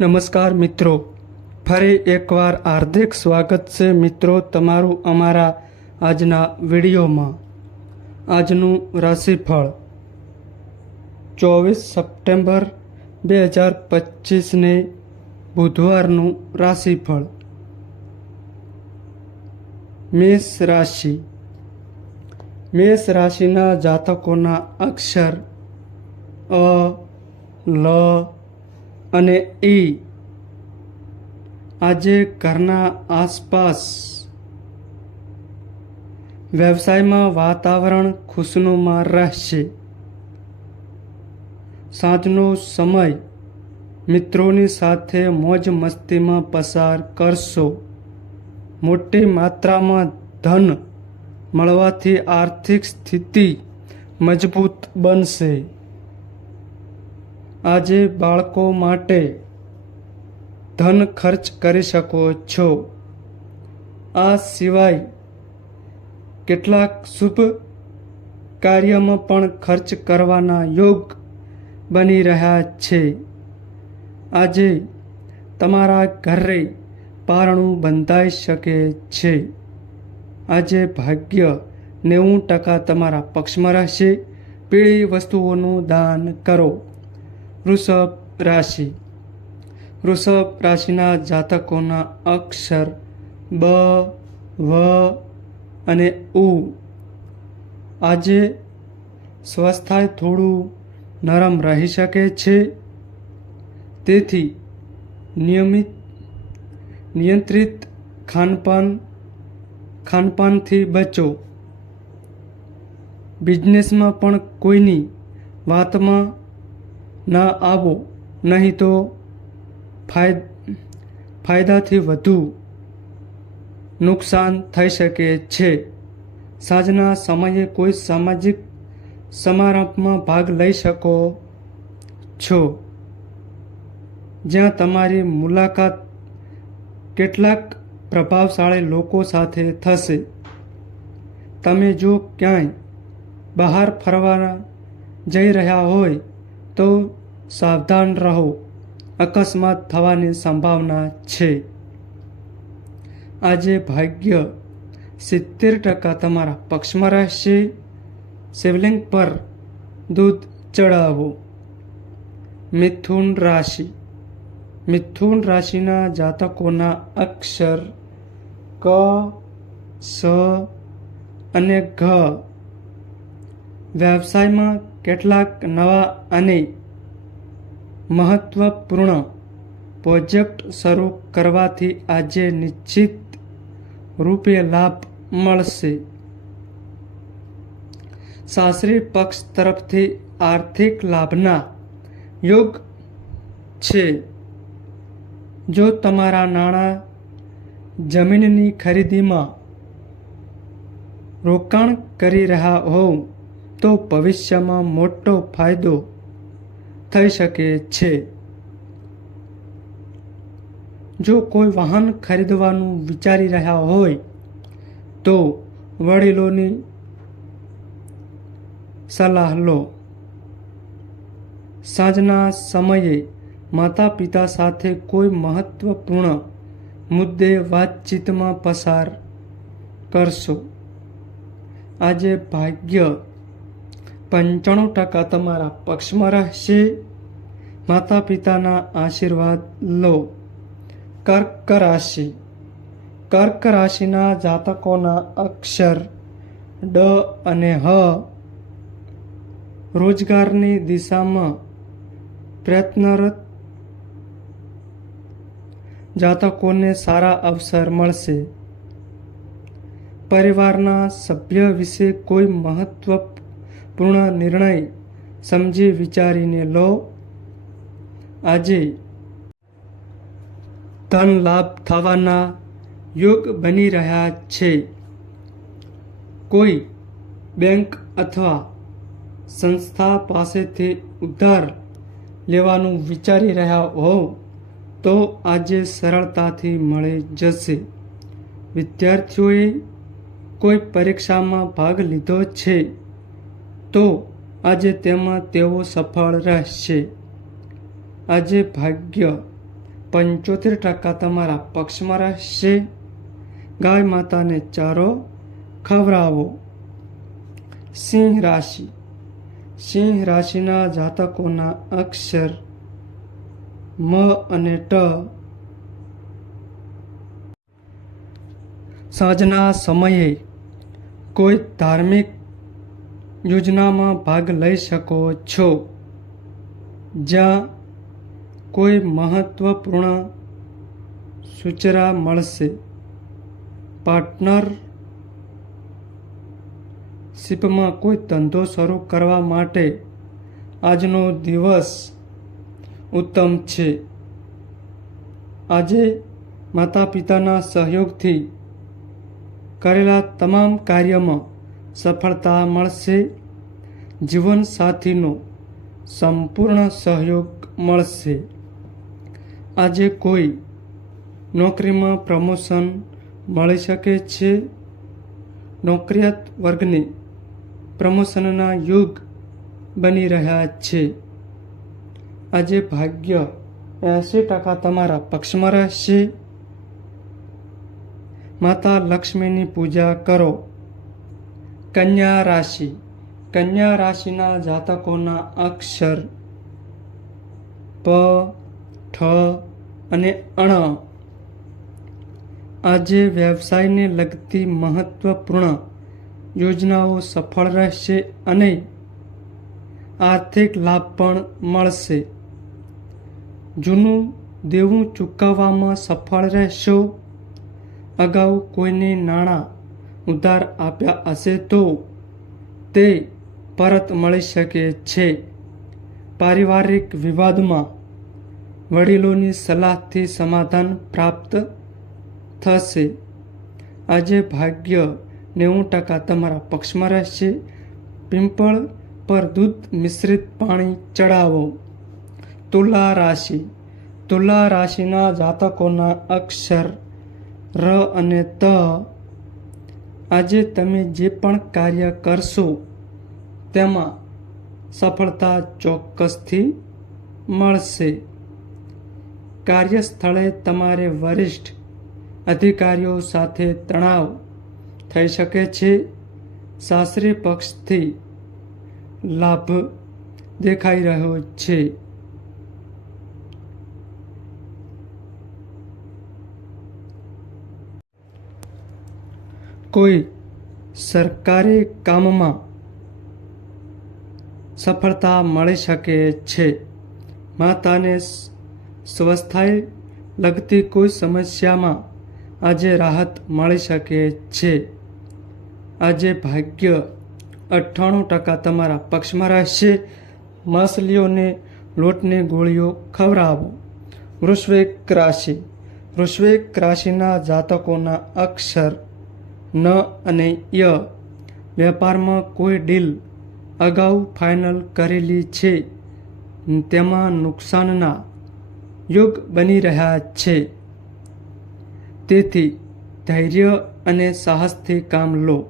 નમસ્કાર મિત્રો. ફરી એકવાર હાર્દિક સ્વાગત છે મિત્રો તમારું અમારા આજના વિડીયોમાં. આજનું રાશિફળ. ચોવીસ સપ્ટેમ્બર બે હજાર પચીસને બુધવારનું રાશિફળ. મેષ રાશિ. મેષ રાશિના જાતકોના અક્ષર અ, લ અને એ આજે ઘરના આસપાસ વ્યવસાયમાં વાતાવરણ ખુશનુમા રહેશે. સાંજનો સમય મિત્રોની સાથે મોજ મસ્તીમાં પસાર કરશો. મોટી માત્રામાં ધન મળવાથી આર્થિક સ્થિતિ મજબૂત બનશે. આજે બાળકો માટે ધન ખર્ચ કરી શકો છો. આ સિવાય કેટલાક શુભ કાર્યમાં પણ ખર્ચ કરવાના યોગ બની રહ્યા છે. આજે તમારા ઘરે પારણું બંધાઈ શકે છે. આજે ભાગ્ય નેવું ટકા તમારા પક્ષમાં રહેશે. પીળી વસ્તુઓનું દાન કરો. વૃષભ રાશિ. વૃષભ રાશિના જાતકોના અક્ષર બ, વ અને ઉ. આજે સ્વસ્થાય થોડું નરમ રહી શકે છે. તેથી નિયમિત, નિયંત્રિત ખાનપાન, ખાનપાનથી બચો. બિઝનેસમાં પણ કોઈની વાતમાં ના આવો, નહીં તો ફાય ફાયદાથી વધુ નુકસાન થઈ શકે છે. સાંજના સમયે કોઈ સામાજિક સમારંભમાં ભાગ લઈ શકો છો. જ્યાં તમારી મુલાકાત કેટલાક પ્રભાવશાળી લોકો સાથે થશે. તમે જો ક્યાંય બહાર ફરવાના જઈ રહ્યા હોય તો સાવધાન રહો. અકસ્માત થવાની સંભાવના છે. આજે ભાગ્ય સિત્તેર ટકા તમારા પક્ષમાં રહેશે. શિવલિંગ પર દૂધ ચડાવો. મિથુન રાશિ. મિથુન રાશિના જાતકોના અક્ષર ક, સ અને ઘ. વ્યવસાયમાં કેટલાક નવા અને મહત્વપૂર્ણ પ્રોજેક્ટ શરૂ કરવાથી આજે નિશ્ચિત રૂપે લાભ મળશે. સાસરી પક્ષ તરફથી આર્થિક લાભના યોગ છે. જો તમારા નાણાં જમીનની ખરીદીમાં રોકાણ કરી રહ્યા હોવ તો ભવિષ્યમાં મોટો ફાયદો થઈ શકે છે. જો કોઈ વાહન ખરીદવાનું વિચારી રહ્યા હોય, તો વડીલોની સલાહ લો. સાંજના સમયે માતા પિતા સાથે કોઈ મહત્વપૂર્ણ મુદ્દે વાતચીતમાં પસાર કરશો. આજે ભાગ્ય પંચાણું ટકા તમારા પક્ષમાં રહેશે. માતા પિતાના આશીર્વાદ લો. કર્ક રાશિ. કર્ક રાશિના જાતકોના અક્ષર ડ અને હ. રોજગારની દિશામાં પ્રયત્નરત જાતકોને સારા અવસર મળશે. પરિવારના સભ્ય વિશે કોઈ મહત્વપૂર્ણ નિર્ણય સમજી વિચારીને લો. આજે ધન લાભ થવાના યોગ બની રહ્યા છે. કોઈ બેંક અથવા સંસ્થા પાસેથી ઉધાર લેવાનું વિચારી રહ્યા હોવ તો આજે સરળતાથી મળી જશે. વિદ્યાર્થીઓએ કોઈ પરીક્ષામાં ભાગ લીધો છે? તો આજે તેમાં તેઓ સફળ રહેશે. આજે ભાગ્ય પંચોતેર ટકા તમારા પક્ષમાં રહેશે. ગાય માતાને ચારો ખવડાવો. સિંહ રાશિ. સિંહ રાશિના જાતકોના અક્ષર મ અને ટ. સાંજના સમયે કોઈ ધાર્મિક યોજનામાં ભાગ લઈ શકો છો. જ્યાં કોઈ મહત્વપૂર્ણ સૂચના મળશે. પાર્ટનર શિપમાં કોઈ ધંધો શરૂ કરવા માટે આજનો દિવસ ઉત્તમ છે. આજે માતા પિતાના સહયોગથી કરેલા તમામ કાર્યમાં સફળતા મળશે. જીવનસાથીનો સંપૂર્ણ સહયોગ મળશે. આજે કોઈ નોકરીમાં પ્રમોશન મળી શકે છે? નોકરિયાત વર્ગને પ્રમોશનના યુગ બની રહ્યા છે. આજે ભાગ્ય એંસી ટકા તમારા પક્ષમાં રહેશે. માતા લક્ષ્મીની પૂજા કરો. કન્યા રાશિ. કન્યા રાશિના જાતકોના અક્ષર પ, ઠ અને અણ. આજે વ્યવસાયને લગતી મહત્વપૂર્ણ યોજનાઓ સફળ રહેશે અને આર્થિક લાભ પણ મળશે. જૂનું દેવું ચૂકવવામાં સફળ રહેશો. અગાઉ કોઈને નાણાં ઉધાર આપ્યા હશે તો તે પરત મળી શકે છે. પારિવારિક વિવાદમાં વડીલોની સલાહથી સમાધાન પ્રાપ્ત થશે. આજે ભાગ્ય નેવું ટકા તમારા પક્ષમાં રહેશે. પિંપળ પર દૂધ મિશ્રિત પાણી ચડાવો. તુલા રાશિ. તુલા રાશિના જાતકોના અક્ષર ર અને ત આજે તમે જે પણ કાર્ય કરશો, તેમાં સફળતા ચોક્કસથી મળશે. કાર્યસ્થળે તમારે વરિષ્ઠ અધિકારીઓ સાથે તણાવ થઈ શકે છે. સાસરી પક્ષથી લાભ દેખાઈ રહ્યો છે. કોઈ સરકારી કામમાં સફળતા મળી શકે છે? માતાને સ્વસ્થાય લગતી કોઈ સમસ્યામાં આજે રાહત મળી શકે છે? આજે ભાગ્ય અઠ્ઠાણું ટકા તમારા પક્ષમાં રહેશે. માછલીઓને લોટની ગોળીઓ ખવડાવો. વૃશ્વેક રાશિ. વૃશ્વેક રાશિના જાતકોના અક્ષર ન અને ય. વેપારમાં કોઈ ડીલ અગાઉ ફાઇનલ કરેલી છે. તેમાં નુકસાનના યોગ બની રહ્યા છે. તેથી ધૈર્ય અને સાહસથી કામ લો.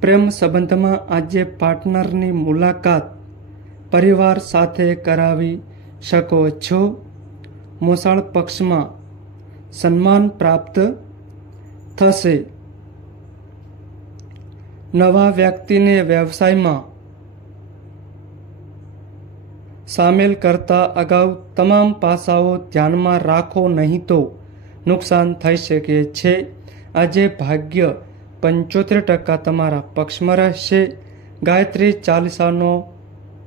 પ્રેમ સંબંધમાં આજે પાર્ટનરની મુલાકાત પરિવાર સાથે કરાવી શકો છો. મોસાળ પક્ષમાં સન્માન પ્રાપ્ત થશે. નવા વ્યક્તિને વ્યવસાયમાં સામેલ કરતા અગાઉ તમામ પાસાઓ ધ્યાનમાં રાખો નહીં તો નુકસાન થઈ શકે છે. આજે ભાગ્ય પંચોતેર ટકા તમારા પક્ષમાં રહેશે. ગાયત્રી ચાલીસાનો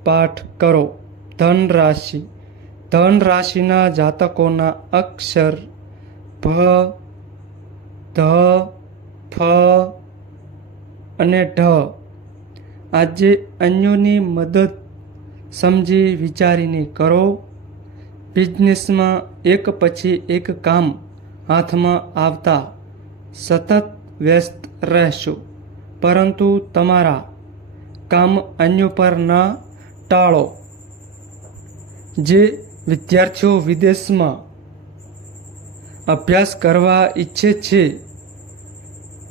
પાઠ કરો. ધન રાશિ ધન રાશિના જાતકોના અક્ષર ભ ધ, ફ અને ઢ. આજે અન્યોની મદદ સમજી વિચારીને કરો. બિઝનેસમાં એક પછી એક કામ હાથમાં આવતા સતત વ્યસ્ત રહેશો. પરંતુ તમારા કામ અન્યો પર ન ટાળો. જે વિદ્યાર્થીઓ વિદેશમાં અભ્યાસ કરવા ઈચ્છે છે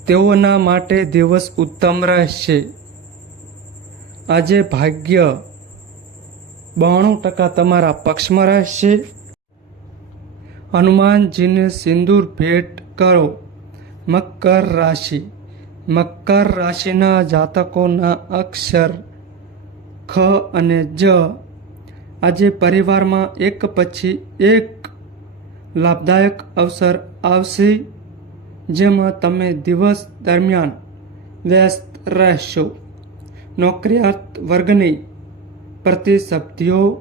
તેઓના માટે દિવસ ઉત્તમ રહેશે. આજે ભાગ્ય બાણું ટકા તમારા પક્ષમાં રહેશે. હનુમાનજીને સિંદૂર ભેટ કરો. મકર રાશિ. મકર રાશિના જાતકોના અક્ષર ખ અને જ. આજે પરિવારમાં એક પછી એક લાભદાયક અવસર આવશે. જેમાં તમે દિવસ દરમિયાન વ્યસ્ત રહેશો. નોકરિયાત વર્ગની પ્રતિશબ્દીઓ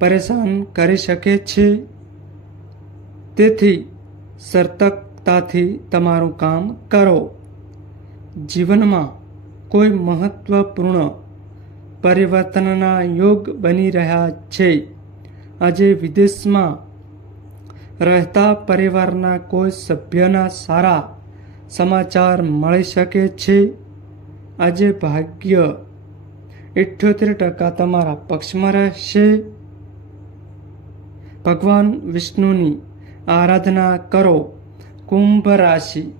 પરેશાન કરી શકે છે. તેથી સતર્કતાથી તમારું કામ કરો. જીવનમાં કોઈ મહત્વપૂર્ણ પરિવર્તનના યોગ બની રહ્યા છે. આજે વિદેશમાં રહેતા પરિવારના કોઈ સભ્યના સારા સમાચાર મળી શકે છે? આજે ભાગ્ય ઇઠ્યોતેર ટકા તમારા પક્ષમાં રહેશે. ભગવાન વિષ્ણુની આરાધના કરો. કુંભ રાશિ.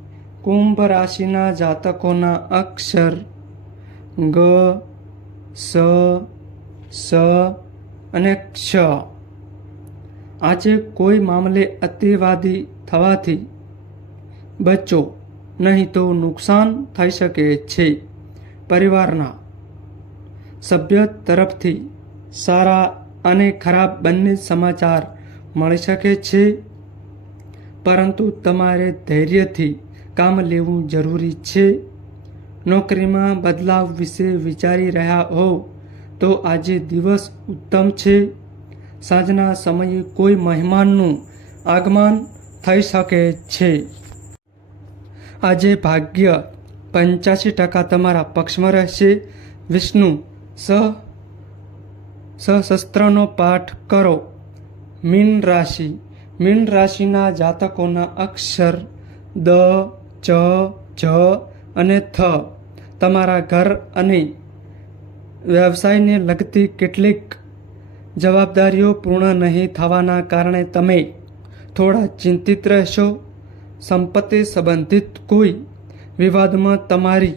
કુંભ રાશિના જાતકોના અક્ષર ગ, સ સ અને ક્ષ. આજે કોઈ મામલે અતિવાદી થવાથી બચો, નહીં તો નુકસાન થઈ શકે છે. પરિવારના સભ્ય તરફથી સારા અને ખરાબ બંને સમાચાર મળી શકે છે, પરંતુ તમારે ધૈર્યથી કામ લેવું જરૂરી છે. નોકરીમાં બદલાવ વિશે વિચારી રહ્યા હોવ તો આજે દિવસ ઉત્તમ છે. સાંજના સમયે કોઈ મહેમાનનું આગમન થઈ શકે છે. આજે ભાગ્ય પંચ્યાસી ટકા તમારા પક્ષમાં રહેશે. વિષ્ણુ સ સશસ્ત્રનો પાઠ કરો. મીન રાશિ. મીન રાશિના જાતકોના અક્ષર દ, ચ, જ અને થ. તમારા ઘર અને વ્યવસાયને લગતી કેટલીક જવાબદારીઓ પૂર્ણ નહીં થવાના કારણે તમે થોડા ચિંતિત રહેશો. સંપત્તિ સંબંધિત કોઈ વિવાદમાં તમારી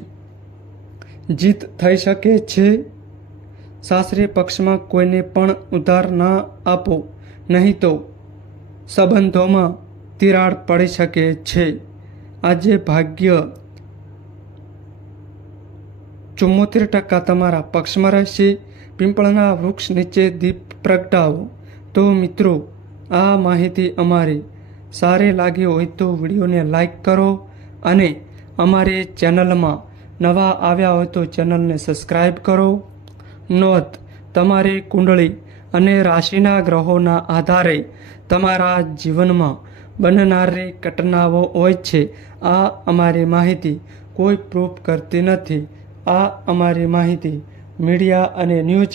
જીત થઈ શકે છે. સાસરી પક્ષમાં કોઈને પણ ઉધાર ન આપો, નહીં તો સંબંધોમાં તિરાડ પડી શકે છે. આજે ભાગ્ય ચુમ્મોતેર ટકા તમારા પક્ષમાં રહેશે. પીંપળના વૃક્ષ નીચે દીપ પ્રગટાવો. તો મિત્રો, આ માહિતી અમારી સારી લાગી હોય તો વિડીયોને લાઈક કરો અને અમારી ચેનલમાં નવા આવ્યા હોય તો ચેનલને સબસ્ક્રાઈબ કરો. નોંધ, તમારી કુંડળી અને રાશિના ગ્રહોના આધારે તમારા જીવનમાં બનનારી ઘટનાઓ હોય છે. આ અમારી માહિતી કોઈ પ્રૂફ કરતી નથી. આ અમારી માહિતી મીડિયા અને ન્યૂઝ